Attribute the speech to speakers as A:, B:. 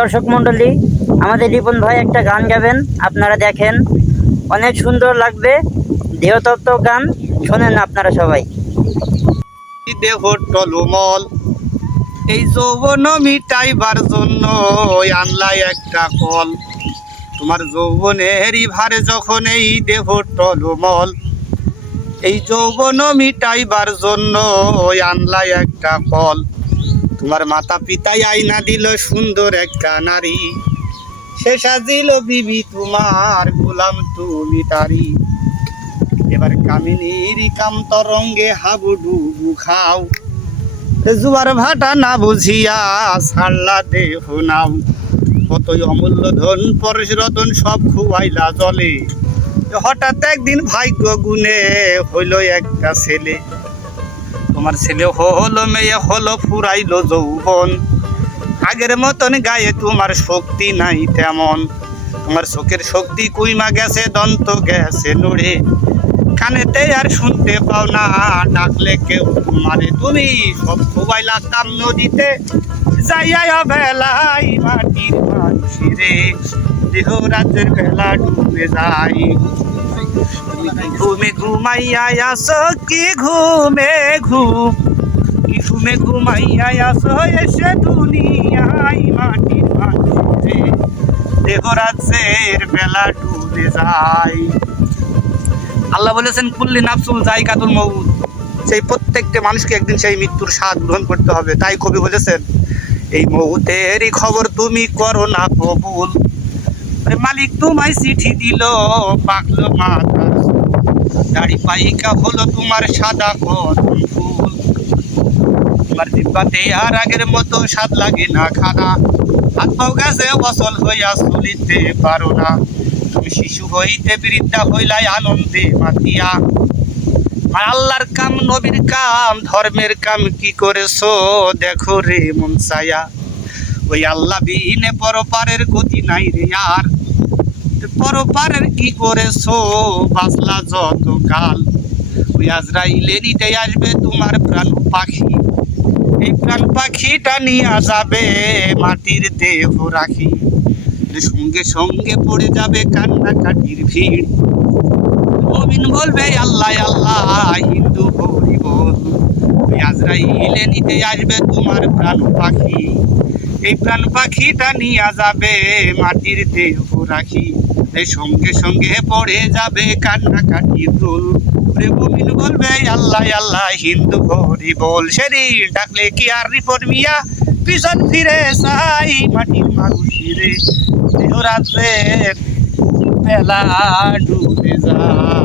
A: দর্শক মণ্ডলী, আমাদের রিপন ভাই একটা গান গাবেন, আপনারা দেখেন। অনেক সুন্দর লাগবে, দেহতত্ত্ব গান, শোনেন আপনারা সবাই।
B: দেহ টলমল, এই যৌবন মিটাইবার জন্য আনলাই একটা কল। তোমার যৌবনেরই ভারে যখন এই দেহ টলমল, এই যৌবন মিটাইবার জন্য আনলাই একটা কল। তোমার মাতা পিতাই আইনা দিল সুন্দর একটা নারী। সে সাজিল বিবি তোমার গোলাম তুমি তারি এবার কামিনীর কাম তরঙ্গে হাবুডুবু খাও। জুয়ার ভাটা না বুঝিয়া ছাড়লা দেহ নাও। কতই অমূল্য ধন, পরশ রতন সব খুয়াইলা জলে। হঠাৎ একদিন ভাগ্য গুনে হইল একটা ছেলে। তোমার ছেলে হলো মেয়ে, হলো ফুরাইলো যৌবন। আগের মতন গায়ে তোমার শক্তি নাই তেমন। তোমার চোখের শক্তি কুইমা গেছে, দন্ত গেছে নড়ে। কানেতে আর শুনতে পাও না, ডাকলে কেউ তোমারে। তুমি সব খুবাইলা লাগতাম নদীতে, যাইয়া বেলাই মাটির মানুষিরে। দেহ রাতের বেলা ডুবে যায়। ঘুমে ঘুমাইয়া আসো, কি ঘুমে ঘুম? ঘুমে ঘুমাইয়া আসো, এসে দুনিয়াই মাটির মানুষিরে দেহ রাতের বেলা ডুবে যায়। আল্লাহ বলেছেন, কুল্লি নাফসুল যাই কাতুল মৌত সেই প্রত্যেকটা মানুষকে একদিন সেই মৃত্যুর স্বাদ গ্রহণ করতে হবে। তাই কবি বলেছেন, এই মৌতেরই খবর তুমি করো না কবুল। মালিক তোমায় চিঠি দিল পাকলো মাথার। দাড়ি পাইকা হলো তোমার সাদা কদম ফুল। তোমার জিব্বাতে আর আগের মতো স্বাদ লাগে না, খানা। হাত পাও গাছে অসল হইয়া চলিতে পারো না। তুমি শিশু হইতে বৃদ্ধা হইলাই আনন্দে মাতিয়া। আল্লাহর কাম, নবীর কাম, ধর্মের কাম কি করেছ দেখো রে মন ছায়া। ওই আল্লাহ বিহীনে পরপারের গতি নাই রে আর। পরপারের কি করেছ? বাজলা যত কাল। ওই আজরাইলে নিতে আসবে তোমার প্রাণ পাখি। এই প্রাণ পাখিটা নিয়ে যাবে মাটির দেহ রাখি। সঙ্গে সঙ্গে পড়ে যাবে কান্নাকাটির ভিড়। মমিন বলবে, আল্লাহ আল্লাহ, হিন্দু হরি ওই আজরাইলে নিতে আসবে তোমার প্রাণ পাখি। এই প্রাণ পাখিটা নিয়ে যাবে, মাটির দেহ রাখি। সঙ্গে সঙ্গে পড়ে যাবে কান্নাকাটির দোল ওরে মমিন বলবে, আল্লাহ আল্লাহ, হিন্দু হরি বল। সেরি ডাকলে কি আর রিপোর্ট মিয়া? পিছন ফিরে সাই মাটির মানুষিরে দেহ রাত্রের বেলা ডুবে যায়।